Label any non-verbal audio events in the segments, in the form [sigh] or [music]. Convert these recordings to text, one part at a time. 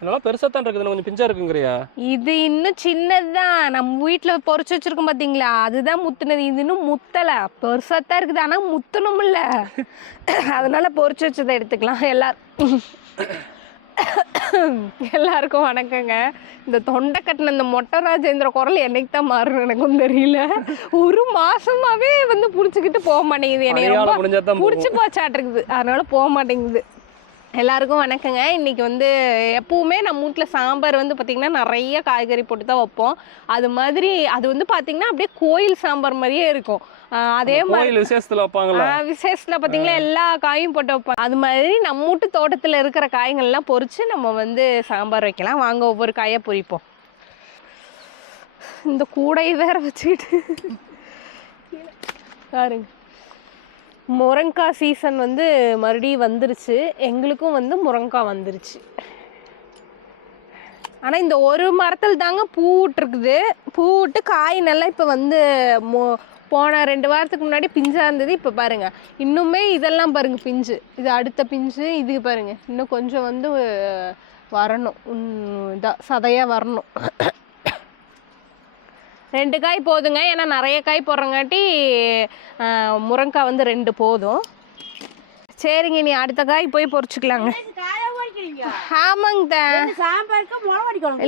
நல்லா பெருசா தான் இருக்குது. கொஞ்சம் பிஞ்சா இருக்குங்கிறியா? இது இன்னும் சின்னதுதான். நம்ம வீட்ல பொரிச்சு வச்சிருக்கோம் பாத்தீங்களா? அதுதான் முத்துனது. இது இன்னும் முத்தல. பெருசாத்தான் இருக்குது. ஆனா முத்தணும்ல அதனால பொரிச்சு வச்சதை எடுத்துக்கலாம். எல்லாரும் எல்லாருக்கும் வணக்கங்க. இந்த தொண்டை கட்டின இந்த மொட்டை ராஜேந்திர குரல் என்னைக்கு தான் மாறும் எனக்கும் தெரியல. ஒரு மாசமாவே வந்து புடிச்சுக்கிட்டு போக மாட்டேங்குது. என்னை ரொம்ப தான் பிடிச்சி போச்சாட்டிருக்குது. அதனால போக மாட்டேங்குது. எல்லாருக்கும் வணக்கங்க. இன்னைக்கு வந்து எப்பவுமே நம்ம வீட்டில் சாம்பார் வந்து பார்த்திங்கன்னா நிறைய காய்கறி போட்டு தான் வைப்போம். அது மாதிரி அது வந்து பார்த்திங்கன்னா அப்படியே கோயில் சாம்பார் மாதிரியே இருக்கும். அதே மாதிரி விசேஷத்துல வைப்பாங்கல்ல? ஆஹ் விசேஷத்துல பார்த்தீங்களா எல்லா காயும் போட்டு வைப்போம். அது மாதிரி நம்ம வீட்டு தோட்டத்தில் இருக்கிற காய்கள்லாம் பொரிச்சு நம்ம வந்து சாம்பார் வைக்கலாம். வாங்க ஒவ்வொரு காயை பொரிப்போம் இந்த கூடை வேற வச்சுக்கிட்டு பாருங்க. முருங்காய் சீசன் வந்து மறுபடியும் வந்துருச்சு. எங்களுக்கும் வந்து முருங்காய் வந்துருச்சு. ஆனால் இந்த ஒரு மரத்தில் தாங்க பூ விட்டுருக்குது. பூ விட்டு காய் நல்லா இப்போ வந்து மோ போன ரெண்டு வாரத்துக்கு முன்னாடி பிஞ்சாக இருந்தது. இப்போ பாருங்கள் இன்னுமே இதெல்லாம் பாருங்கள் பிஞ்சு. இது அடுத்த பிஞ்சு இது பாருங்க. இன்னும் கொஞ்சம் வந்து வரணும். இதாக சதையாக வரணும். ரெண்டு காய் போதுங்க. ஏன்னா நிறைய காய் போடுறங்காட்டி முருங்காய் வந்து ரெண்டு போதும். சரிங்க நீ அடுத்த காய் போய் பொரிச்சுக்கலாங்க ஆமாங்க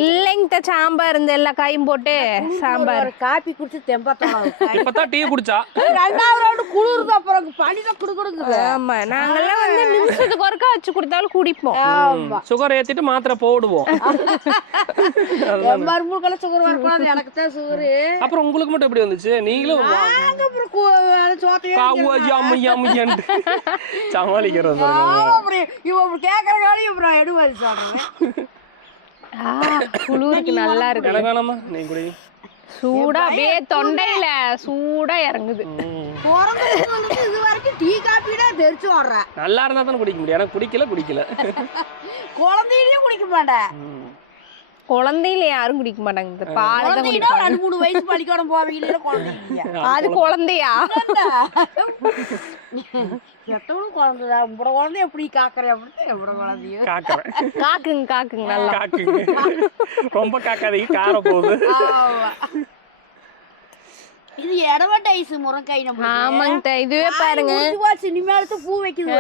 இல்லைங்க சாம்பார் இந்த எல்லா காயும் போட்டு சாம்பார். காப்பி குடிச்சு தெம்பத்தோம் இப்பதான் டீ குடிச்சா. ரெண்டாவது ரவுண்டு குளிருது அப்புறம் பனி தான் குடுக்குடுங்குது ஆமா நாங்கெல்லாம் வந்து நிமிஷத்துக்கு ஒருக்கா வச்சு கொடுத்தாலும் குடிப்போம். சுகர் ஏத்திட்டு மாத்திரை போடுவோம். மருமகளுக்கெல்லாம் சுகர் வரக்கூடாது எனக்கு தான் சுகரு. அப்புறம் உங்களுக்கு மட்டும் எப்படி வந்துச்சு? நீங்களும் சமாளிக்கிறது இவன் இப்படி கேட்கற காலையும் அப்புறம் எடுவாது சொல்றேன். ஆ, குளிருக்கு நல்லா இருக்கு. சூடா அப்படியே தொண்டையில சூடா இறங்குது. பிறந்ததுக்கு வந்துட்டு இது வரைக்கும் டீ காப்பி தான் தெரிச்சு வர்றேன் நல்லா இருந்தா தானே குடிக்க முடியும். எனக்கு குடிக்கல குடிக்கல. [laughs] குழந்தையிலயும் குடிக்க மாட்டேன். குழந்தையில யாரும் குடிக்க மாட்டாங்க. இந்த பாலை தான் குடிப்பாங்க. ரெண்டு மூணு வயசு பள்ளிக்கூடம் போவீங்க இல்ல குழந்தைங்க அது குழந்தையா? எத்தவளும் குழந்தைதான் உங்களோட குழந்தை எப்படி காக்குறேன் அப்படின்னு எவ்வளோ குழந்தையும் காக்கறேன். காக்குங்க காக்குங்க நல்லா. காக்குங்க. ரொம்ப காக்காதீங்க கார போகுது. ஆமா. இது இடவட்ட ஐஸ் முருங்காய் நம்ம ஆமாங்க தா, இதுவே பாருங்க. சினிமா எடுத்து பூ வைக்குது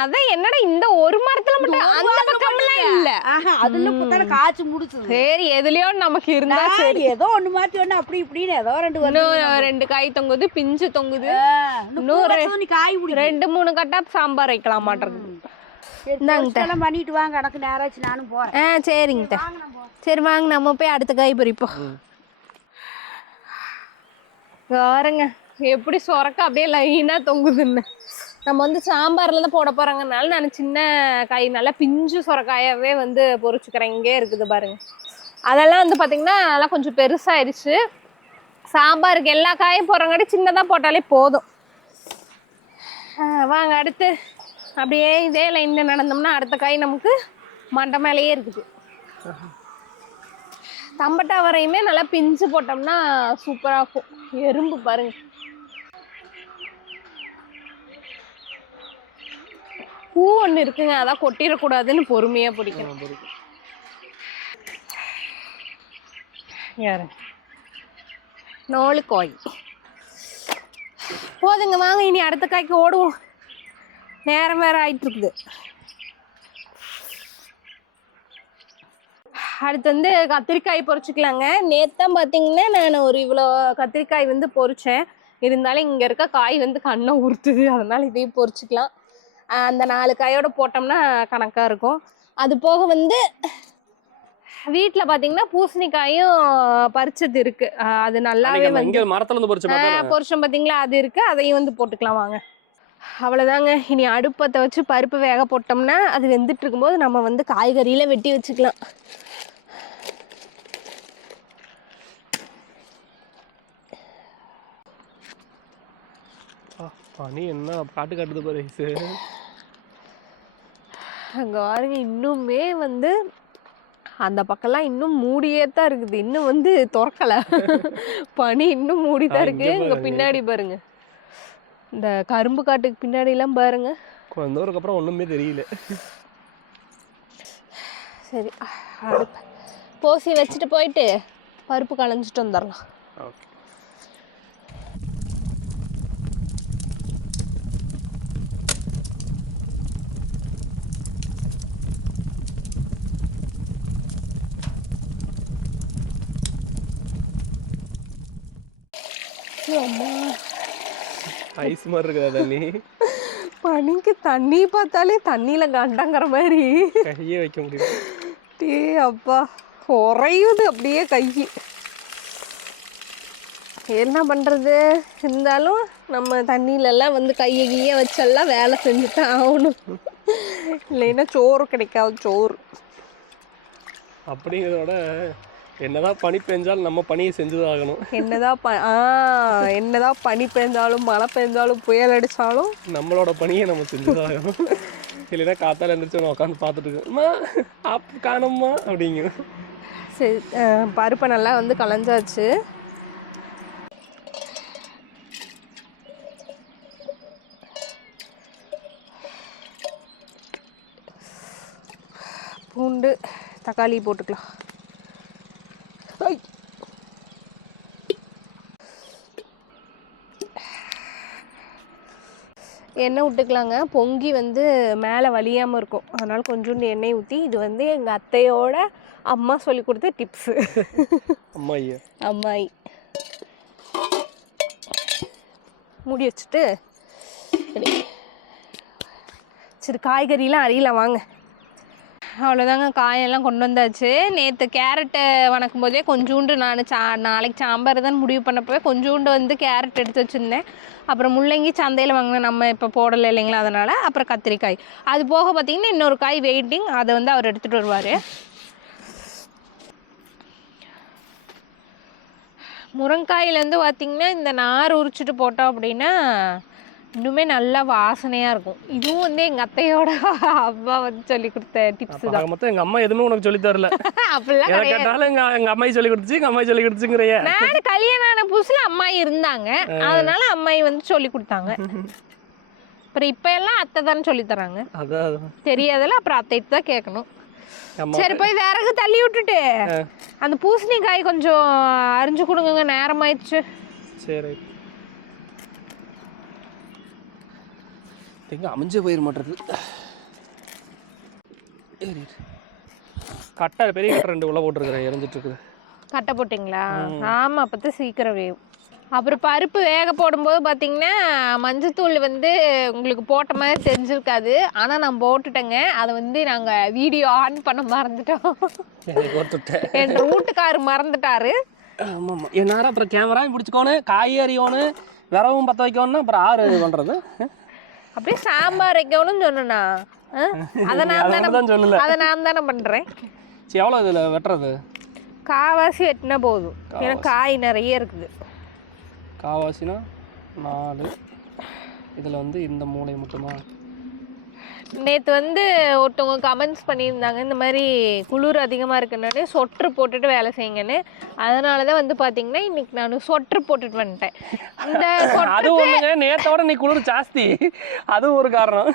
அதான் என்னடா இந்த ஒரு மரத்துல மட்டும் அந்த பக்கம்லாம் இல்ல. ஆஹா அதுல புத்தான காய்ச்சி முடிச்சுது சரி எதுலயோ நமக்கு இருந்தா சரி. ஏதோ ஒண்ணு மாத்தி ஒண்ணு அப்படி இப்படின்னு ஏதோ ரெண்டு வந்து இன்னும் ரெண்டு காய் தொங்குது பிஞ்சு தொங்குது. இன்னொரு நீ காய் ரெண்டு மூணு கட்டா சாம்பார் வைக்கலாம் மாட்டிருக்கு எல்லாம் பண்ணிட்டு வாங்க எனக்கு நேராச்சு நானும் போறேன். ஆ சரிங்க தா. சரி வாங்க நம்ம போய் அடுத்த காய் பறிப்போம். பாருங்க எப்படி சொரக்க அப்படியே லைனாக தொங்குதுன்னு. நம்ம வந்து சாம்பாரில் தான் போட போகிறாங்கனால நான் சின்ன காய் நல்லா பிஞ்சு சொரக்காயாவே வந்து பொறிச்சுக்கிறேன். இங்கே இருக்குது பாருங்க. அதெல்லாம் வந்து பார்த்திங்கன்னா நல்லா கொஞ்சம் பெருசாகிடுச்சு சாம்பாருக்கு எல்லா காயும் போடுறங்காட்டி சின்னதாக போட்டாலே போதும். வாங்க அடுத்து. அப்படியே இதே லைனில் நடந்தோம்னா அடுத்த காய் நமக்கு மண்டை மேலேயே இருக்குது. தம்பட்டா வரையுமே நல்லா பிஞ்சு போட்டோம்னா சூப்பராக இருக்கும். எறும்பு பாருங்க. பூ ஒன்று இருக்குங்க அதான் கொட்டிடக்கூடாதுன்னு பொறுமையாக பிடிக்கணும். யாரு? நோலு காய் போதுங்க வாங்க இனி அடுத்த காய்க்கு ஓடுவோம். நேரம் வேற ஆயிட்டு இருக்குது அடுத்து வந்து கத்திரிக்காய் பொரிச்சுக்கலாங்க நேற்று தான் பார்த்தீங்கன்னா நான் ஒரு இவ்வளோ கத்திரிக்காய் வந்து பொரிச்சேன் இருந்தாலும் இங்கே இருக்க காய் வந்து கண்ணை உறுத்துது அதனால இதையும் பொரிச்சுக்கலாம் ஆஹ் அந்த நாலு காயோட போட்டோம்னா கணக்காக இருக்கும். அது போக வந்து வீட்டில் பார்த்தீங்கன்னா பூசணிக்காயும் பறிச்சது இருக்கு. அது நல்லாவே வந்து மரத்துல பொரிச்சோம் பார்த்தீங்களா அது இருக்கு. அதையும் வந்து போட்டுக்கலாம் வாங்க. அவ்வளோதாங்க இனி அடுப்பத்தை வச்சு பருப்பு வேக போட்டோம்னா அது வெந்துட்டு இருக்கும்போது நம்ம வந்து காய்கறியில வெட்டி வச்சுக்கலாம். பனி என்ன காட்டு காட்டுது பாரு ஐஸு. அங்கே பாருங்க இன்னுமே வந்து அந்த பக்கம்லாம் இன்னும் மூடியே தான் இருக்குது. இன்னும் வந்து திறக்கலை. பனி இன்னும் மூடி தான் ஆ, இருக்கு. இங்க. பின்னாடி பாருங்க. இந்த கரும்பு காட்டுக்கு பின்னாடிலாம் பாருங்க. தூரம் அப்புறம் ஒண்ணுமே தெரியல. சரி போசி வச்சுட்டு போயிட்டு பருப்பு களைஞ்சிட்டு வந்துடலாம். ஓகே. அம்மா. ஐஸ் மாதிரி இருக்குதா தண்ணி? பனிக்கு தண்ணி பார்த்தாலே தண்ணியில் கண்டங்கிற மாதிரி. கையே வைக்க முடியும் டே அப்பா உறையுது அப்படியே கை. என்ன பண்ணுறது இருந்தாலும் நம்ம தண்ணியிலலாம் வந்து கையை கீய வச்செல்லாம் வேலை செஞ்சு தான் ஆகணும். இல்லைன்னா சோறு கிடைக்காது சோறு. அப்படிங்கிறத விட என்னதான் பனி பெஞ்சாலும் நம்ம பனியை செஞ்சுதான் ஆகணும் என்னதான் ப ஆ என்னதான் பனி பெஞ்சாலும் மழை பெஞ்சாலும் புயல் அடித்தாலும் நம்மளோட பணியை நம்ம செஞ்சுதான் ஆகணும் இல்லைன்னா காத்தால எழுந்திரிச்சு நான் உட்காந்து பார்த்துட்டு இருக்கேன் ஆப் காணோம்மா அப்படிங்க சரி பருப்பை நல்லா வந்து களைஞ்சாச்சு. பூண்டு தக்காளி போட்டுக்கலாம். எண்ணெய் விட்டுக்கலாங்க. பொங்கி வந்து மேலே வலியாமல் இருக்கும். அதனால் கொஞ்சோண்டு எண்ணெய் ஊற்றி இது வந்து எங்கள் அத்தையோட அம்மா சொல்லி கொடுத்த டிப்ஸு. அம்மா ஐயா அம்மாயி. மூடி வச்சுட்டு சரி. காய்கறிலாம் அரியலாம் வாங்க. அவ்வளோதாங்க காயெல்லாம் கொண்டு வந்தாச்சு. நேற்று கேரட்டை வணக்கும் போதே கொஞ்சோண்டு நான் சா நாளைக்கு சாம்பார் தான் முடிவு பண்ணப்போ கொஞ்சோண்டு வந்து கேரட் எடுத்து வச்சுருந்தேன். அப்புறம் முள்ளங்கி சந்தையில் வாங்கினேன் நம்ம இப்போ போடலை இல்லைங்களா அதனால். அப்புறம் கத்திரிக்காய். அது போக பார்த்தீங்கன்னா இன்னொரு காய் வெயிட்டிங் அதை வந்து அவர் எடுத்துகிட்டு வருவார். முருங்காயிலேருந்து பார்த்திங்கன்னா இந்த நார் உரிச்சிட்டு போட்டோம் அப்படின்னா இன்னுமே நல்லா வாசனையாக இருக்கும். இதுவும் வந்து எங்கள் அத்தையோட அம்மா வந்து சொல்லி கொடுத்த டிப்ஸ் தான். மொத்தம் எங்க அம்மா எதுவுமே உனக்கு சொல்லி தரல. [laughs] அப்படிலாம் கேட்டாலும் எங்க எங்க அம்மாயி சொல்லி கொடுத்துச்சு எங்க அம்மாயி சொல்லி கொடுத்துச்சுங்கிறைய. நான் கல்யாணம் ஆன புதுசுல அம்மாயி இருந்தாங்க. அதனால அம்மாயி வந்து சொல்லி கொடுத்தாங்க. அப்புறம் இப்போ எல்லாம் அத்தை தானே சொல்லி தராங்க. தெரியாதல அப்புறம் அத்தைட்டு தான் கேட்கணும். சரி போய் விறகு தள்ளி விட்டுட்டு அந்த பூசணிக்காய் கொஞ்சம் அரிஞ்சு கொடுங்க நேரமாயிடுச்சு. சரி. எங்க அமைஞ்ச போயிட மாட்டேது கட்டை பெரிய கட்டை ரெண்டு உள்ள போட்டிருக்கிறேன் எரிஞ்சிட்டு இருக்குது. கட்டை போட்டிங்களா? ஆமாம் அப்போ தான் சீக்கிரம் வேகும் அப்புறம் பருப்பு வேக போடும்போது பார்த்தீங்கன்னா மஞ்சத்தூள் வந்து உங்களுக்கு போட்ட மாதிரி தெரிஞ்சிருக்காது. ஆனால் நான் போட்டுட்டேங்க. அதை வந்து நாங்கள் வீடியோ ஆன் பண்ண மறந்துட்டோம். என் வீட்டுக்காரு மறந்துட்டாரு. ஆமாம் என் நேரம் அப்புறம் கேமராவும் பிடிச்சிக்கோணும் காய் அறியணும் விரவும் பற்ற வைக்கணும்னா அப்புறம் ஆறு பண்ணுறது அப்படியே சாம்பார் வைக்கணும்னு சொன்னேண்ணா ஆ? அதை நான் தானே அதை நான் தானே பண்ணுறேன் சரி எவ்வளோ இதில் வெட்டுறது? காவாசி வெட்டினா போதும். ஏன்னா காய் நிறைய இருக்குது. காவாசினா நாலு. இதில் வந்து இந்த மூளை மட்டும்தான் நேற்று வந்து ஒருத்தவங்க கமெண்ட்ஸ் பண்ணியிருந்தாங்க இந்த மாதிரி குளிர் அதிகமாக இருக்குன்னே சொட்ரு போட்டுட்டு வேலை செய்யுங்கன்னு. அதனால தான் வந்து பார்த்தீங்கன்னா இன்னைக்கு நான் சொட்ரு போட்டுட்டு வந்துட்டேன். இந்த அது ஒண்ணுங்க நேத்தோட நீ குளிர் ஜாஸ்தி. அதுவும் ஒரு காரணம்.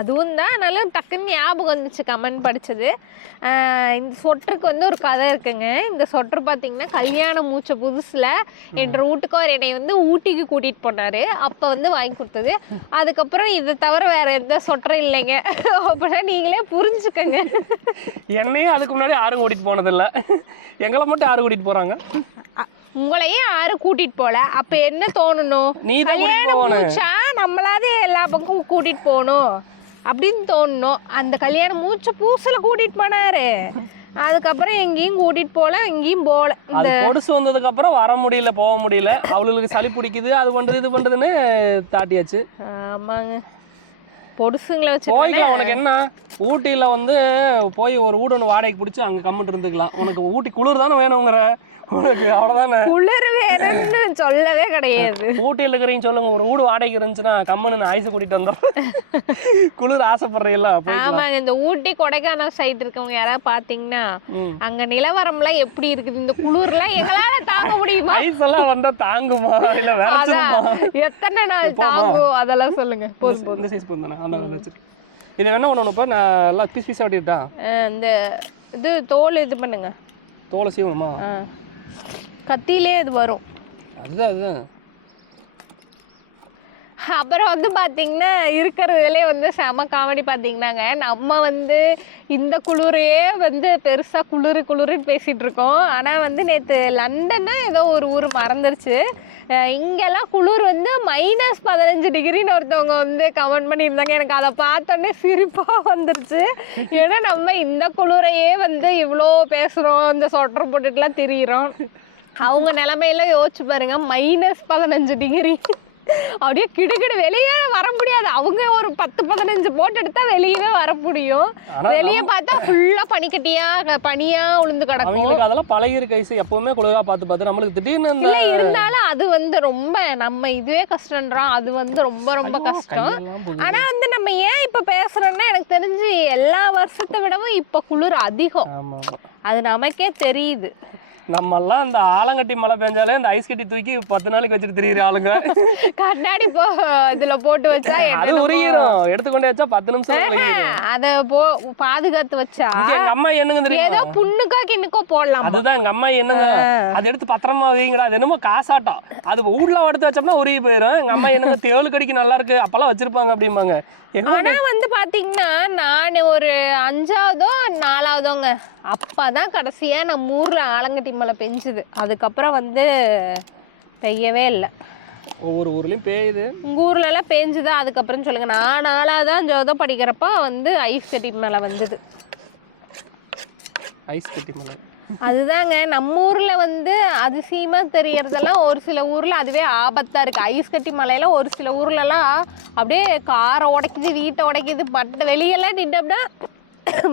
அதுவும் தான். அதனால டக்குன்னு ஞாபகம் வந்துச்சு கமெண்ட் படித்தது இந்த சொட்டருக்கு வந்து ஒரு கதை இருக்குங்க. இந்த சொட்டர் பார்த்தீங்கன்னா கல்யாண மூச்ச புதுசில் என்ற வீட்டுக்கார் என்னை வந்து ஊட்டிக்கு கூட்டிகிட்டு போனார். அப்போ வந்து வாங்கி கொடுத்தது. அதுக்கப்புறம் இதை தவிர வேறு எந்த சொட்டரும் இல்லைங்க. அப்படின்னா நீங்களே புரிஞ்சுக்கங்க. என்னையும் அதுக்கு முன்னாடி யாரும் கூட்டிட்டு போனதில்ல. எங்களை மட்டும் யாரும் கூட்டிட்டு போறாங்க? உங்களையும் யாரும் கூட்டிட்டு போல? அப்ப என்ன தோணணும்? நீ கல்யாணம் போகணும். மூச்சா? நம்மளாவது எல்லா பக்கம் கூட்டிட்டு போகணும். அப்படின்னு தோணணும். அந்த கல்யாணம் மூச்ச பூசல கூட்டிட்டு போனாரு. அதுக்கப்புறம் எங்கேயும் கூட்டிட்டு போல எங்கேயும் போல. அது பொடுசு வந்ததுக்கு அப்புறம் வர முடியல போக முடியல. அவளுக்கு சளி பிடிக்குது அது பண்றது இது பண்றதுன்னு தாட்டியாச்சு. ஆமாங்க. பொடுசுங்களை வச்சு போய்க்கலாம். உனக்கு என்ன? ஊட்டியில வந்து போய் ஒரு வீடு ஒன்று வாடகைக்கு பிடிச்சி அங்க கம்மிட்டு இருந்துக்கலாம். உனக்கு ஊட்டி குளிர் தானே வேணுங்கிற. உனக்கு அவ்வளோதானே குளிர் வேணும்னு சொல்லவே கிடையாது. ஊட்டியில் இருக்கிறீங்க சொல்லுங்க ஒரு வீடு வாடகைக்கு இருந்துச்சுன்னா கம்முன்னு நான் ஐஸை கூட்டிட்டு வந்துடுறேன். குளிர் ஆசைப்படுறீங்களா? ஆமாங்க இந்த ஊட்டி கொடைக்கானல் சைடு இருக்கவங்க யாராவது பாத்தீங்கன்னா. அங்க நிலவரம்லாம் எப்படி இருக்குது? இந்த குளிர்லாம் எங்களால தாங்க முடியுமா? ஐஸ் எல்லாம் வந்தா தாங்குமா? இல்ல அதான். எத்தனை நாள் தாங்கும்? அதெல்லாம் சொல்லுங்க. போதும் போதும் இந்த சைஸ் போதும் தானே? அந்த வச்சுட்டு இது வேணா ஒன்று இப்போ? நான் எல்லாம் பீஸ் பீஸாக வெட்டிட்டா இந்த இது தோல் இது பண்ணுங்க. தோலை சீவணுமா? ஆ கத்தியிலே வரும். அதுதான் அதுதான். அப்புறம் வந்து பார்த்தீங்கன்னா இருக்கிறதுலே வந்து செம காமெடி பார்த்தீங்கன்னாங்க நம்ம வந்து இந்த குளிரையே வந்து பெருசாக குளிர் குளிர்னு பேசிகிட்டு இருக்கோம். ஆனால் வந்து நேற்று லண்டன்னா ஏதோ ஒரு ஊர் மறந்துருச்சு. இங்கெல்லாம் குளிர் வந்து மைனஸ் பதினஞ்சு டிகிரின்னு ஒருத்தவங்க வந்து கமெண்ட் பண்ணியிருந்தாங்க. எனக்கு அதை பார்த்தோன்னே சிரிப்பாக வந்துருச்சு. ஏன்னா நம்ம இந்த குளிரையே வந்து இவ்வளோ பேசுகிறோம் இந்த சொட்டர் போட்டுட்டுலாம் திரியிறோம். அவங்க நிலமையில யோசிச்சு பாருங்க. மைனஸ் பதினஞ்சு டிகிரி அப்படியே கிடுகிடு வெளியே வர முடியாது. அவங்க ஒரு பத்து பதினஞ்சு போட்டு எடுத்தா வெளியவே வர முடியும். வெளியே பார்த்தா ஃபுல்லா பனிக்கட்டியா பனியா உளுந்து கிடக்கும். அதெல்லாம் பழகிருக்கு ஐஸ் எப்பவுமே குளிரா பார்த்து பார்த்து நம்மளுக்கு திடீர்னு இருந்தாலும் அது வந்து ரொம்ப நம்ம இதுவே கஷ்டம்ன்றோம் அது வந்து ரொம்ப ரொம்ப கஷ்டம். ஆனா வந்து நம்ம ஏன் இப்ப பேசுறோம்னா எனக்கு தெரிஞ்சு எல்லா வருஷத்தை விடவும் இப்ப குளிர் அதிகம். அது நமக்கே தெரியுது. நம்ம எல்லாம் இந்த ஆலங்கட்டி மழை பெஞ்சாலே இந்த ஐஸ் கட்டி தூக்கி பத்து நாளைக்கு வச்சுட்டு திரியிற ஆளுங்க. கண்ணாடி போ இதுல போட்டு வச்சா அது உருகிரும். எடுத்துக்கொண்டே வச்சா பத்து நிமிஷம். அத போ பாதுகாத்து வச்சா எங்க அம்மா என்னங்க ஏதோ தெரியுமா புண்ணுக்கா கிண்ணுக்கோ போடலாம்? அதுதான் எங்க அம்மா என்னங்க? அது எடுத்து பத்திரமா வைங்கடா. அது என்னமோ காசாட்டம். அது ஊர்ல எடுத்து வச்சோம்னா உருகி போயிடும் எங்க அம்மா என்னங்க தேளு கடிக்கு நல்லா இருக்கு அப்பெல்லாம் வச்சிருப்பாங்க அப்படிம்பாங்க. ஆனா வந்து பாத்தீங்கன்னா நான் ஒரு அஞ்சாவதோ நாலாவதோங்க. அப்பதான் கடைசியா நம்ம ஊர்ல ஆலங்கட்டி மழை பெஞ்சுது. அதுக்கப்புறம் வந்து பெய்யவே இல்லை. ஒவ்வொரு ஊர்லயும் பேயுது உங்க ஊர்ல எல்லாம் பேஞ்சுதா? அதுக்கப்புறம் சொல்லுங்க. நான் நாலாவது அஞ்சாவதோ படிக்கிறப்ப வந்து ஐஸ் கட்டி மழை வந்தது. ஐஸ் கட்டி மலை. அதுதாங்க. நம்ம ஊர்ல வந்து அதிசயமா தெரியறதெல்லாம் ஒரு சில ஊர்ல அதுவே ஆபத்தா இருக்கு. ஐஸ் கட்டி மலையில ஒரு சில ஊர்லலாம் அப்படியே காரை உடைக்குது வீட்டை உடைக்குது பட்ட வெளியெல்லாம் நின்றோம்னா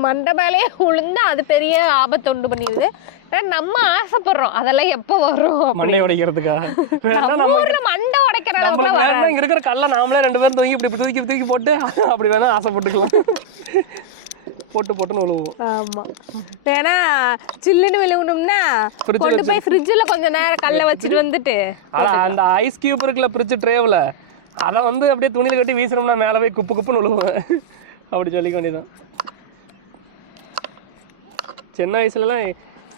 மண்டை மேலேயே விழுந்து அது பெரிய ஆபத்து உண்டு பண்ணிடுது நம்ம ஆசைப்படுறோம். அதெல்லாம் எப்போ வரும். மண்ணை உடைக்கிறதுக்கா? வேணா நம்ம நம்ம ஊர்ல மண்டை உடைக்கிற அளவுக்கு இங்க இருக்கிற கல்ல நாமளே ரெண்டு பேரும் தூக்கி இப்படி தூக்கி தூக்கி போட்டு அப்படி வேணா ஆசைப்பட்டுக்கலாம். போட்டு போட்டுன்னு விழுவோம் ஆமா. ஏன்னா சில்லுன்னு ல கொண்டு போய் ஃப்ரிட்ஜில் கொஞ்ச நேரம் கல்ல வச்சுட்டு வந்துட்டு அந்த ஐஸ் கியூப் இருக்குல்ல பிரிட்ஜ் ட்ரேவில் அதை வந்து அப்படியே துணியில் கட்டி வீசினோம்னா மேலே போய் குப்பு குப்புன்னு விழுவேன் அப்படி சொல்லிக்க வேண்டியதான் சின்ன வயசுலலாம்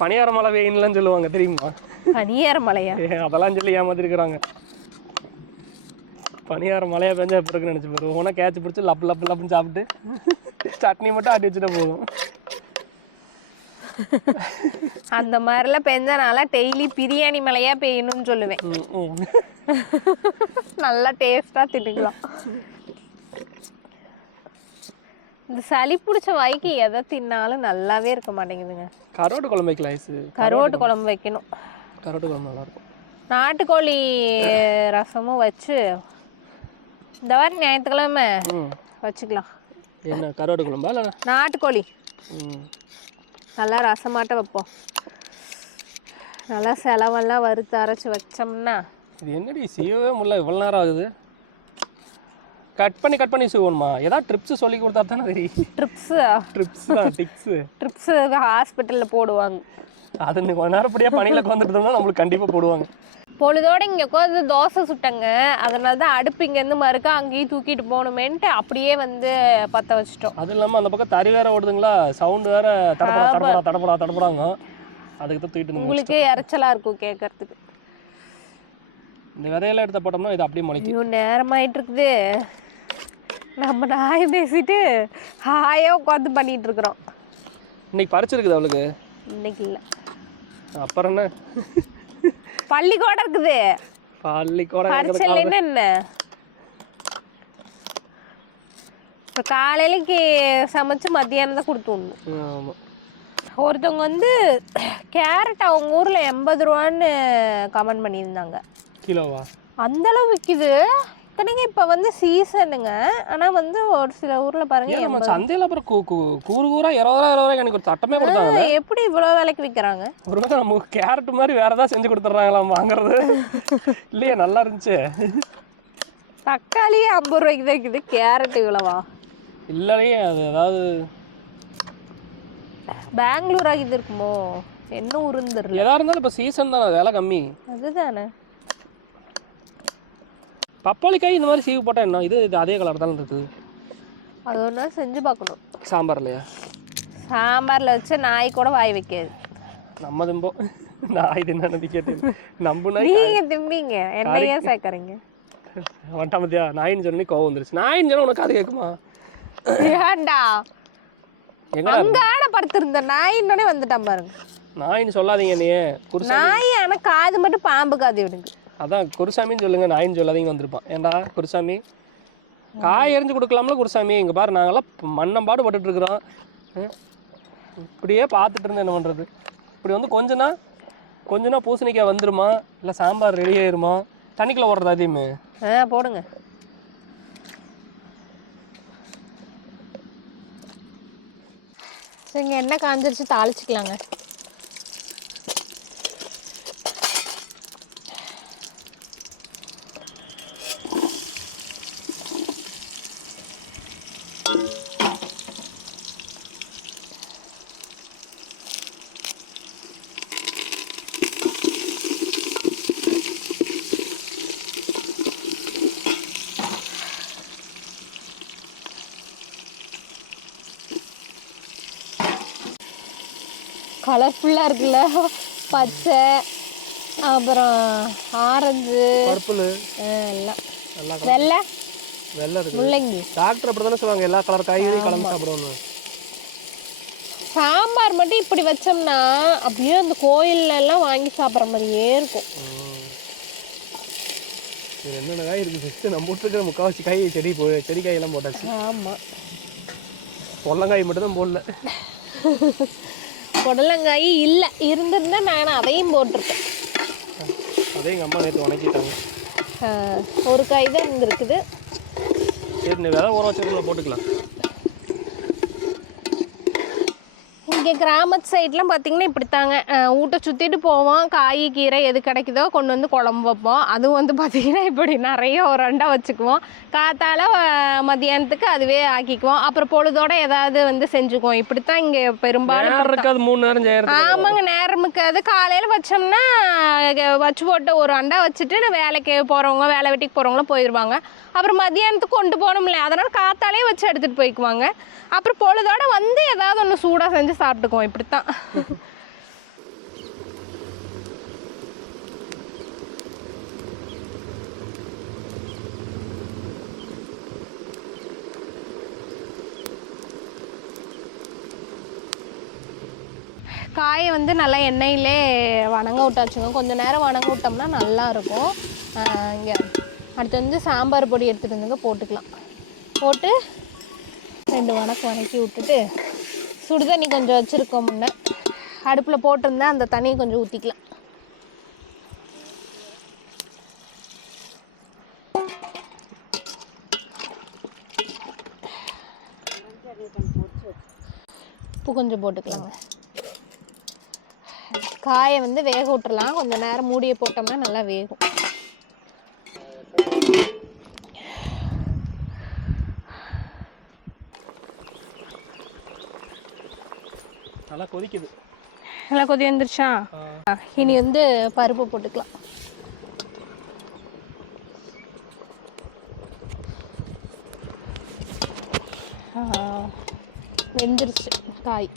பணியார மழை வெயின்லாம் சொல்லுவாங்க தெரியுமா? பனியேற மலையா அதெல்லாம் சொல்லி ஏமாத்திருக்கிறாங்க. பணியார மழையா பெஞ்சா எப்படி இருக்குன்னு நினச்சி போயிடும் ஒன்றா கேட்ச் பிடிச்சி லப் லப் லப்னு சாப்பிட்டு சட்னி மட்டும் ஆட்டி வச்சுட்டு போதும். அந்த மாதிரிலாம் பெஞ்சனால டெய்லி பிரியாணி மலையா பெய்யணும்னு சொல்லுவேன். நல்லா டேஸ்டா தின்னுக்கலாம். இந்த சளி பிடிச்ச வாய்க்கு எதை தின்னாலும் நல்லாவே இருக்க மாட்டேங்குதுங்க. கரோட்டு குழம்பு வைக்கலாம் ஐஸு கருவாட்டு குழம்பு வைக்கணும். கரோட்டு குழம்பு நல்லாயிருக்கும் நாட்டுக்கோழி ரசமும் வச்சு இந்த வாரம் ஞாயிற்றுக்கிழமை வச்சுக்கலாம். என்ன கரோட்டு குழம்பா இல்லை? நாட்டுக்கோழி. ம். நல்லா ரசமாட்ட வைப்போம். நல்லா செலவெல்லாம் வறுத்து அரைச்சி வச்சோம்னா இது என்னடி செய்யவே முடியல. இவ்வளோ நேரம் ஆகுது. கட் பண்ணி கட் பண்ணி செய்வோம்மா ஏதாவது ட்ரிப்ஸ் சொல்லி கொடுத்தா தானே தெரியும் ட்ரிப்ஸு ட்ரிப்ஸ் தான் டிக்ஸு ட்ரிப்ஸு ஹாஸ்பிட்டலில் போடுவாங்க. அது நீ கொஞ்ச நேரம் அப்படியே பணியில் உட்காந்துட்டு இருந்தா நம்மளுக்கு கண்டிப்பாக போடுவாங்க. பொழுதோட இங்கே உட்காந்து தோசை சுட்டங்க. அதனால தான் அடுப்பு இங்கேருந்து மறுக்கா அங்கேயும் தூக்கிட்டு போகணுமேன்ட்டு அப்படியே வந்து பற்ற வச்சிட்டோம். அது இல்லாமல் அந்த பக்கம் தறி வேற ஓடுதுங்களா? சவுண்டு வேற தடப்படா தடப்படா தடப்படா தடப்படாங்க. அதுக்கு தான் தூக்கிட்டு உங்களுக்கே இறைச்சலாக இருக்கும் கேட்கறதுக்கு இந்த விதையெல்லாம் எடுத்த போட்டோம்னா இது அப்படியே முளைக்கும். நேரமாயிட்டு இருக்குது. நம்ம நாய் பேசிட்டு ஹாயாக உட்காந்து பண்ணிட்டு இருக்கிறோம். இன்னைக்கு பறிச்சிருக்குது அவளுக்கு? இன்னைக்கு இல்லை. அப்புறம் என்ன? பள்ளிக்கூடம் இருக்குது. பள்ளிக்கூடம் பரிச்சல்லைன்னு என்ன இப்போ காலையிலக்கு சமைச்சு மத்தியானம் தான் கொடுத்து விடணும் ஆமாம் ஒருத்தவங்க வந்து கேரட் அவங்க ஊரில் எண்பது ரூபான்னு கமெண்ட் பண்ணியிருந்தாங்க. கிலோவா? அந்த அளவு விற்கிது இத்தனைக்கு இப்போ வந்து சீசனுங்க ஆனால் வந்து ஒரு சில ஊரில் பாருங்க நம்ம சந்தையில் அப்புறம் கூ- கூ- கூறு கூறா இருபது ரூபா இருபது ரூபாய்க்கு எனக்கு ஒரு தட்டமே கொடுத்தாங்க. எப்படி இவ்வளோ விலைக்கு விற்கிறாங்க ஒருவேளை நமக்கு கேரட் மாதிரி வேற ஏதாவது செஞ்சு கொடுத்துட்றாங்களாம் வாங்குறது. இல்லையே நல்லா இருந்துச்சு. தக்காளி ஐம்பது ரூபாய்க்கு தான் விற்கிது கேரட் இவ்வளவா? இல்லையே அது ஏதாவது பெங்களூரா இது இருக்குமோ? என்ன ஊருன்னு தெரியல. எதா இருந்தாலும் இப்போ சீசன் தானே விலை கம்மி. அதுதானே. பப்பாளிக்காய் இந்த மாதிரி சீவு போட்டால் என்ன? இது இது அதே கலர் தானே இருக்குது. அது ஒன்றா செஞ்சு பார்க்கணும். சாம்பார் இல்லையா? சாம்பார்ல வச்சு நாய் கூட வாய் வைக்காது. நம்ம திம்போ நான் இது என்ன நம்பி நாய் நீங்க திம்பிங்க. என்னையே சேர்க்கறீங்க வந்துட்டா மத்தியா நாயின்னு சொன்னே கோவம் வந்துருச்சு. நாயின்னு சொன்னா உனக்கு அது கேட்குமா? எங்கடா அங்காட படுத்திருந்த நாயின்னே வந்துட்டான் பாருங்க. நாயின்னு சொல்லாதீங்க நீ நாய் ஆனா காது மட்டும் பாம்பு காது இவனுக்கு அதான் குருசாமின்னு சொல்லுங்க நாயின்னு சொல்லாதீங்க வந்திருப்பான். ஏன்டா குருசாமி? காய் எரிஞ்சு கொடுக்கலாம்ல குருசாமி? இங்கே பாரு நாங்கெல்லாம் மண்ணம்பாடு பட்டுட்டு இருக்கிறோம் இப்படியே பார்த்துட்டு இருந்தேன் என்ன பண்ணுறது இப்படி வந்து கொஞ்சனா கொஞ்சனா பூசணிக்காய் வந்துருமா? இல்லை சாம்பார் ரெடி ஆயிருமா? தண்ணிக்குள்ள ஓடுறதா அதையுமே ஆ போடுங்க. சரிங்க என்ன காஞ்சிருச்சு தாளிச்சுக்கலாங்க. கலர்ஃபுல்லாக இருக்குல்ல. பச்சை அப்புறம் ஆரஞ்சு எல்லாம். எல்லா வெள்ளை? வெள்ளை இருக்கு. முள்ளங்கி. டாக்டர் அப்படி தானே சொல்லுவாங்க எல்லா கலர் காய்கறியும் கலந்து சாப்பிடணும் சாம்பார் மட்டும் இப்படி வச்சோம்னா அப்படியே அந்த கோயில்ல எல்லாம் வாங்கி சாப்பிட்ற மாதிரியே இருக்கும். என்னென்ன காய் இருக்குது? ஃபஸ்ட்டு நம்ம விட்டுருக்கிற முக்கால்வாசி காய் செடி போ செடி காயெல்லாம் போட்டாச்சு. ஆமாம் பொல்லங்காய் மட்டும் தான் போடல. [laughs] புடலங்காய் இல்லை இருந்திருந்தா நான் அதையும் போட்டிருப்பேன். அதே எங்கள் அம்மா நேற்று உணக்கிட்டாங்க ஆஹ், ஒரு காய் தான் இருந்திருக்குது. சரி நீ விதை ஊற வச்சுருக்கல போட்டுக்கலாம். இங்கே கிராமத்து சைட்லாம் பார்த்தீங்கன்னா இப்படித்தாங்க. ஊட்ட சுற்றிட்டு போவோம். காய் கீரை எது கிடைக்குதோ கொண்டு வந்து குழம்பு வைப்போம். அதுவும் வந்து பார்த்தீங்கன்னா இப்படி நிறைய ஒரு ரெண்டா வச்சுக்குவோம். காத்தால அஹ், மத்தியானத்துக்கு அதுவே ஆக்கிக்குவோம். அப்புறம் பொழுதோட ஏதாவது வந்து செஞ்சுக்குவோம். இப்படித்தான் இங்கே பெரும்பாலும் நேரம் இருக்காது மூணு நேரம் ஆமாங்க நேரமுக்கு அது காலையில் வச்சோம்னா வச்சு போட்டு ஒரு அண்டா வச்சுட்டு நான் வேலைக்கு போகிறவங்க வேலை வெட்டிக்கு போகிறவங்களும் போயிடுவாங்க அப்புறம் மதியானத்துக்கு கொண்டு போகணும்ல. அதனால் காத்தாலே வச்சு எடுத்துகிட்டு போய்க்குவாங்க. அப்புறம் பொழுதோட வந்து ஏதாவது ஒன்று சூடாக செஞ்சு சாப்பிட்டுக்குவோம் இப்படித்தான். காயை வந்து நல்லா எண்ணெயிலே வணங்க விட்டாச்சுங்க. கொஞ்சம் நேரம் வணங்க விட்டோம்னா நல்லா இருக்கும் இங்கே. அடுத்து வந்து சாம்பார் பொடி எடுத்துகிட்டு வந்துங்க போட்டுக்கலாம். போட்டு ரெண்டு வணக்கம் வணக்கி விட்டுட்டு சுடு தண்ணி கொஞ்சம் வச்சுருக்கோம் முன்ன. அடுப்பில் போட்டிருந்தேன் அந்த தண்ணியை கொஞ்சம் ஊற்றிக்கலாம் உப்பு கொஞ்சம் போட்டுக்கலாங்க. காயை வந்து வேக விட்டுறலாம். கொஞ்சம் நேரம் மூடியை போட்டோம்னா நல்லா வேகும். நல்லா கொதிக்குது. நல்லா கொதி வந்துருச்சா? இனி வந்து பருப்பு போட்டுக்கலாம். வெந்துருச்சு காய்.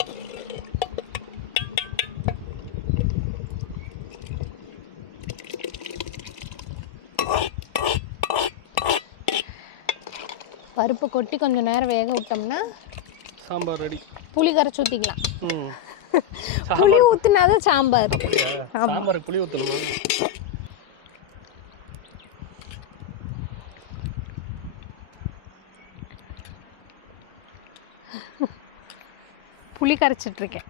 பருப்பு கொட்டி கொஞ்சம் நேரம் வேக விட்டோம்னா சாம்பார் ரெடி. புளி கரைச்சி ஊற்றிக்கலாம் [laughs] புளி ஊற்றினாதான் சாம்பார். சாம்பாருக்கு புளி ஊற்றணுமா புளி கரைச்சிட்டு இருக்கேன்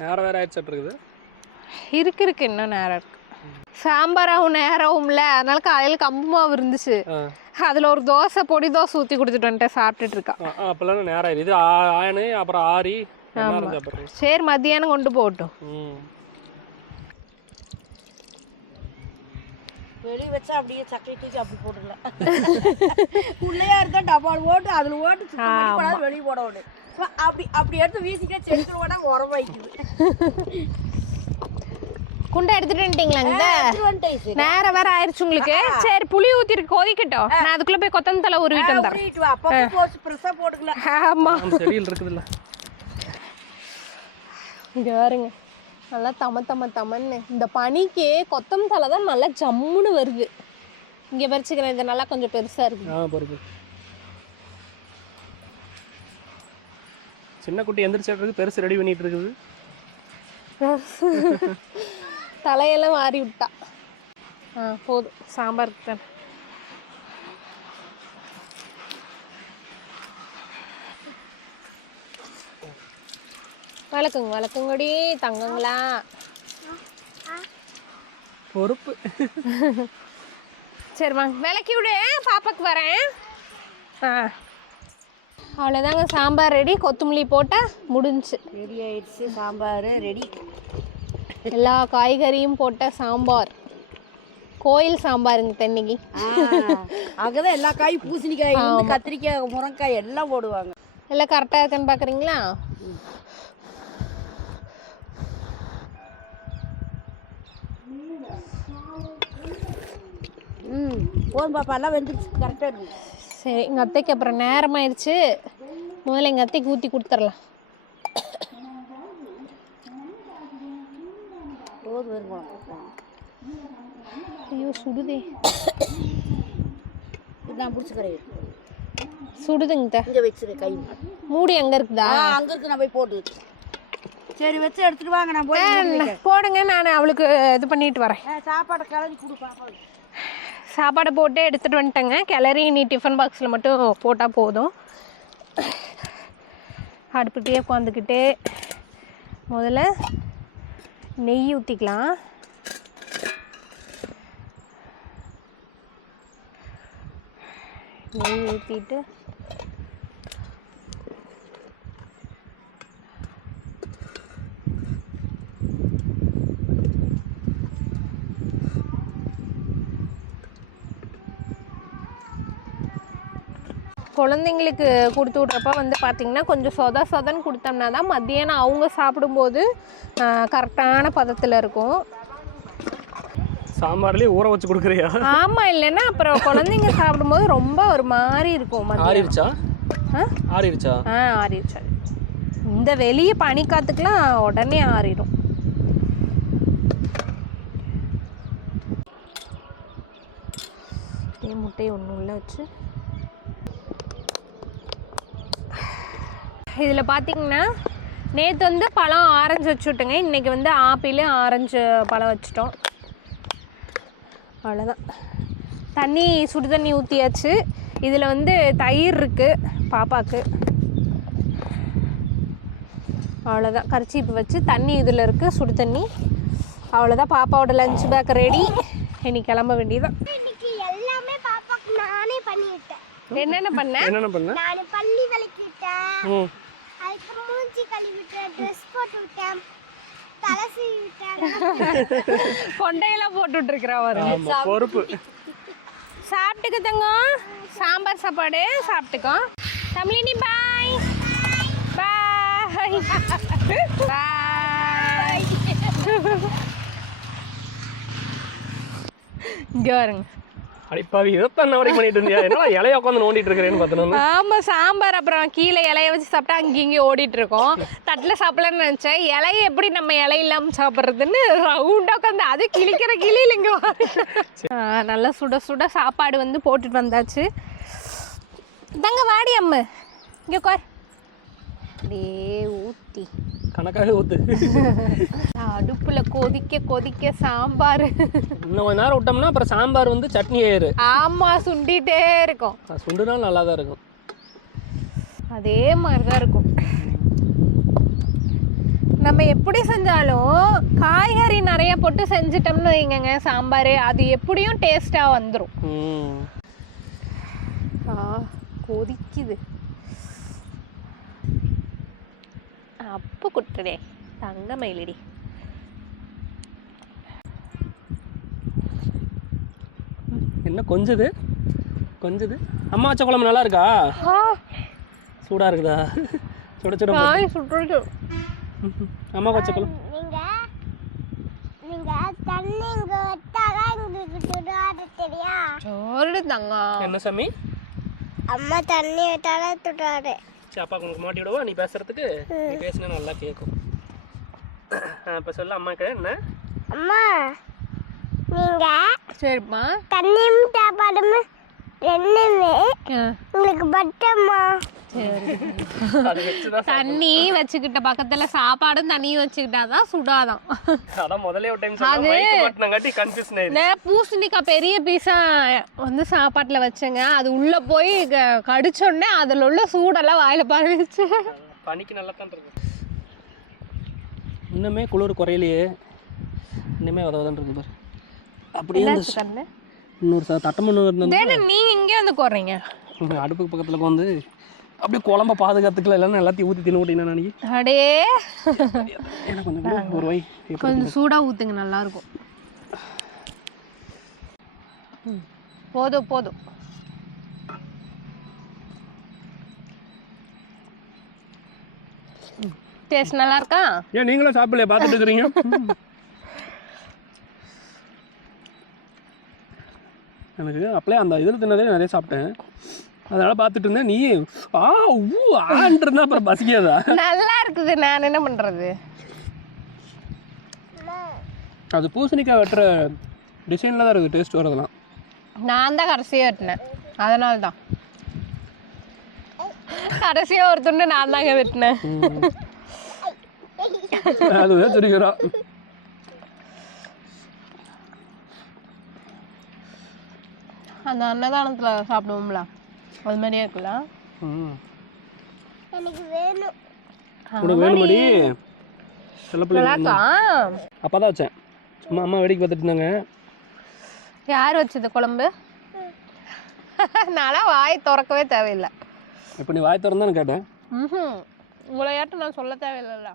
நேரம் வேற ஆயிடுச்சு இருக்குது இருக்கு இருக்கு. இன்னும் நேரம் இருக்கு. சாம்பாராகவும் நேரவும்ல அதனால காலையில் கம்பு மாவு இருந்துச்சு. அதில் ஒரு தோசை பொடி தோசை ஊற்றி கொடுத்துட்டு வந்துட்டேன் சாப்பிட்டுட்டு இருக்கா. அப்பெல்லாம் நேரம் ஆயிடுது. ஆயனு அப்புறம் சாப்பிட்றது சரி மத்தியானம் கொண்டு போகட்டும். வெளியே வச்சா அப்படியே சக்கரை தூக்கி அப்படி போட்டுடலாம் உள்ளேயா இருந்தா டப்பால் ஓட்டு அதுல ஓட்டு வெளியே போட அப்படி அப்படி எடுத்து வீசிட்டே செடிகள் ஓட உரம் வைக்குது குண்டை எடுத்துட்டு வந்துட்டீங்களா. நேரம் வேற ஆயிருச்சு உங்களுக்கு. சரி புளி ஊத்திருக்கு கொதிக்கட்டும். நான் அதுக்குள்ள போய் கொத்தமல்லி தலை உருவிட்டு வந்துடுறேன் ஆமா. செடியில் இருக்குதுல்ல. இங்க பாருங்க. நல்லா தம தம தமன்னு. இந்த பனிக்கு கொத்தமல்லி தலை தான் நல்லா ஜம்முன்னு வருது. இங்க பறிச்சுக்கிறேன். இது நல்லா கொஞ்சம் பெருசா இருக்கு. ஆ பொறுப்பு சின்ன குட்டி எந்திரிச்சிருக்கு பெருசு ரெடி பண்ணிட்டு இருக்குது. [laughs] தலையெல்லாம் மாறி விட்டா. ஆ போதும். சாம்பாருக்கு தான் வளர்க்குங்க வளர்க்குங்கடி தங்கங்களா. பொறுப்பு. சரி வாங்க. விளக்கி விடு. பாப்பாக்கு வரேன். ஆ. அவ்வளோதாங்க சாம்பார் ரெடி. கொத்தமல்லி போட்டால் முடிஞ்சுச்சு. ரெடி ஆயிடுச்சு. சாம்பார் ரெடி. எல்லா காய்கறியும் போட்ட சாம்பார். கோயில் சாம்பாருங்க தென்னைக்கு. அங்கதான் எல்லா காயும் பூசணிக்காய் கத்திரிக்காய் முருங்கைக்காய் எல்லாம் போடுவாங்க. எல்லாம் கரெக்டாக இருக்கான்னு பார்க்குறீங்களா ம் போதும் பாப்பா எல்லாம் வெந்துருச்சு. கரெக்டாக இருக்கும் சரி எங்கள் அத்தைக்கு அப்புறம் நேரமாயிடுச்சு முதல்ல எங்கள் அத்தைக்கு ஊற்றி கொடுத்துர்லாம் போதும் வரும் குழம்பு ஐயோ சுடுதே. இது நான் பிடிச்சிக்கிறேன் சுடுதுங்க. இங்கே வச்சிரு கை. மூடி அங்கே இருக்குதா? அங்கே இருக்கு நான் போய் போட்டு. சரி வச்சு எடுத்துட்டு வாங்க நான் போய். போடுங்க நான் அவளுக்கு இது பண்ணிட்டு வரேன். சாப்பாடை கலந்து கொடு சாப்பாடை போட்டு எடுத்துகிட்டு வந்துட்டேங்க. கிளறி நீ டிஃபன் பாக்ஸில் மட்டும் போட்டால் போதும். அடுப்புகிட்டே உட்காந்துக்கிட்டு முதல்ல நெய் ஊற்றிக்கலாம் நெய் ஊற்றிட்டு குழந்தைங்களுக்கு கொடுத்து விட்றப்ப வந்து பார்த்திங்கன்னா கொஞ்சம் சொத சொதன்னு கொடுத்தோம்னா தான் மத்தியானம் அவங்க சாப்பிடும்போது கரெக்டான பதத்தில் இருக்கும். சாம்பார்லயே ஊற வச்சு கொடுக்குறியா? ஆமாம் இல்லைன்னா அப்புறம் குழந்தைங்க சாப்பிடும்போது ரொம்ப ஒரு மாதிரி இருக்கும் ஆறிடுச்சா ஆறிடுச்சா ஆ? ஆறிடுச்சு இந்த வெளியே பனிக்காத்துக்கெலாம் உடனே ஆறிடும். முட்டையை ஒன்று உள்ள வச்சு இதில் பார்த்தீங்கன்னா நேற்று வந்து பழம் ஆரஞ்சு வச்சுட்டோங்க. இன்றைக்கி வந்து ஆப்பிள் ஆரஞ்சு பழம் வச்சுட்டோம். அவ்வளோதான் தண்ணி சுடு தண்ணி ஊற்றியாச்சு இதில் வந்து தயிர் இருக்குது பாப்பாக்கு. அவ்வளோதான் கரிச்சீப்பு வச்சு தண்ணி இதில் இருக்குது சுடு தண்ணி. அவ்வளோதான் பாப்பாவோட லஞ்ச் பேக் ரெடி இனி கிளம்ப வேண்டியதான் இன்னைக்கு எல்லாமே பாப்பாக்கு நானே பண்ணிவிட்டேன் என்னென்ன பண்ண? என்னென்ன பண்ண? நான் பள்ளி விளக்கி விட்டேன் ம் அதுக்கப்புறம் மூஞ்சி கழுவி விட்டேன் ட்ரெஸ் போட்டு விட்டேன் தலை சீவி விட்டேன் கொண்டையெல்லாம் போட்டுட்ருக்குறா ஒரு ஆமா பொறுப்பு. சாப்பிட்டுக்க தங்கம் சாம்பார் சாப்பாடு சாப்பிட்டுக்கோ. தமிழினி பாய் பாய் பாய் இங்கே வருங்க அடிப்பாவி இதைத்தான் வரைக்கும் பண்ணிட்டு இருந்தியா? என்ன இலைய உட்காந்து நோண்டிட்டு இருக்கிறேன்னு பார்த்தோம்னா ஆமா சாம்பார் அப்புறம் கீழே இலைய வச்சு சாப்பிட்டா அங்கே இங்கே ஓடிட்டு இருக்கோம். தட்டில் சாப்பிடலாம்னு நினச்சேன். இலைய எப்படி நம்ம இலை இல்லாமல் சாப்பிட்றதுன்னு ரவுண்டாக உட்காந்து அது கிழிக்கிற கிளியில் இங்கே நல்லா சுட சுட சாப்பாடு வந்து போட்டுட்டு வந்தாச்சு. தங்க வாடி அம்மு. இங்கே உட்கார் அப்படியே ஊட்டி. கணக்காக ஊத்து. அடுப்பில் கொதிக்க கொதிக்க சாம்பார். இன்னும் கொஞ்ச நேரம் விட்டோம்னா அப்புறம் சாம்பார் வந்து சட்னி ஆயிரு ஆமாம் சுண்டிகிட்டே இருக்கும். அது சுண்டுனாலும் நல்லா தான் இருக்கும். அதே மாதிரி தான் இருக்கும். நம்ம எப்படி செஞ்சாலும் காய்கறி நிறைய போட்டு செஞ்சிட்டோம்னு வைங்கங்க சாம்பார். அது எப்படியும் டேஸ்ட்டாக வந்துடும் கொதிக்குது. அப்பு குட்டுடே. தங்க மயிலடி என்ன கொஞ்சது? கொஞ்சது? அம்மா வச்ச குழம்பு நல்லா இருக்கா சூடா இருக்குதா? சுட சுட சுட்டு அம்மா வச்ச குழம்பு. என்ன சாமி? அம்மா தண்ணி விட்டாலும் சுடாது சரி அப்பா உனக்கு மாட்டி விடவா? நீ பேசுறதுக்கு நீ பேசினா நல்லா கேட்கும் இப்போ சொல்ல அம்மாக்கு என்ன? அம்மா நீங்க சரிப்பா தண்ணியும் சாப்பாடும் ரெண்டுமே உங்களுக்கு பட்டம்மா? தண்ணி வச்சுக்கிட்ட பக்கத்துல சாப்பாடும் தண்ணியும் வச்சுக்கிட்டாதான் சுடாதான். நான் பூசணிக்காய் பெரிய பீஸா வந்து சாப்பாட்டுல வச்சேங்க. அது உள்ள போய் க- கடிச்ச உடனே அதுல உள்ள சூடெல்லாம் வாயில பரவிச்சு பனிக்கு நல்லா தான் இருக்கு இன்னுமே குளிர் குறையிலையே. இன்னுமே உதவுதான் இருக்கு பாரு. அப்படியே இன்னொரு தட்டமண்ணு நீங்க இங்கே வந்து குறைங்க. அடுப்புக்கு பக்கத்தில் வந்து அப்படியே குழம்ப பாதுகாத்துக்கலாம். இல்லைன்னா எல்லாத்தையும் ஊற்றி தின்னு நினைக்கி அடே. எனக்கு கொஞ்சம் ஒரு வை கொஞ்சம் சூடா ஊத்துங்க நல்லா இருக்கும் ம், போதும் போதும். டேஸ்ட் நல்லா இருக்கா ஏன் நீங்களும் சாப்பிடலையா? பார்த்துட்டு இருக்கிறீங்க? எனக்கு அப்படியே அந்த இதில் தின்னதே நிறைய சாப்பிட்டேன். அதனால பார்த்துட்டு இருந்தேன். நீ ஆ ஊ ஆன்றிருந்தா அப்புறம் பசிக்காதா? நல்லா இருக்குது. நான் என்ன பண்றது? அது பூசணிக்காய் வெட்டுற டிசைனில் தான் இருக்குது. டேஸ்ட் வரதெல்லாம் நான் தான் கடைசியாக வெட்டினேன். அதனால தான். கடைசியாக ஒரு துண்டு நான் தாங்க வெட்டினேன். அதுவே தெரிகிறோம் அந்த அன்னதானத்தில் சாப்பிடுவோம்ல. அது மாதிரியே இருக்குல்ல எனக்கு வேணும் உனக்கு வேணுமடி? சில அப்போ தான் வச்சேன். சும்மா அம்மா வேடிக்கை பார்த்துட்டு இருந்தாங்க. யார் வச்சது குழம்பு? நான்லாம் வாய் திறக்கவே தேவையில்லை. இப்போ நீ வாய் திறந்தான்னு கேட்டேன். ம் உங்களை யார்ட்டும் நான் சொல்ல தேவையில்லைல்ல.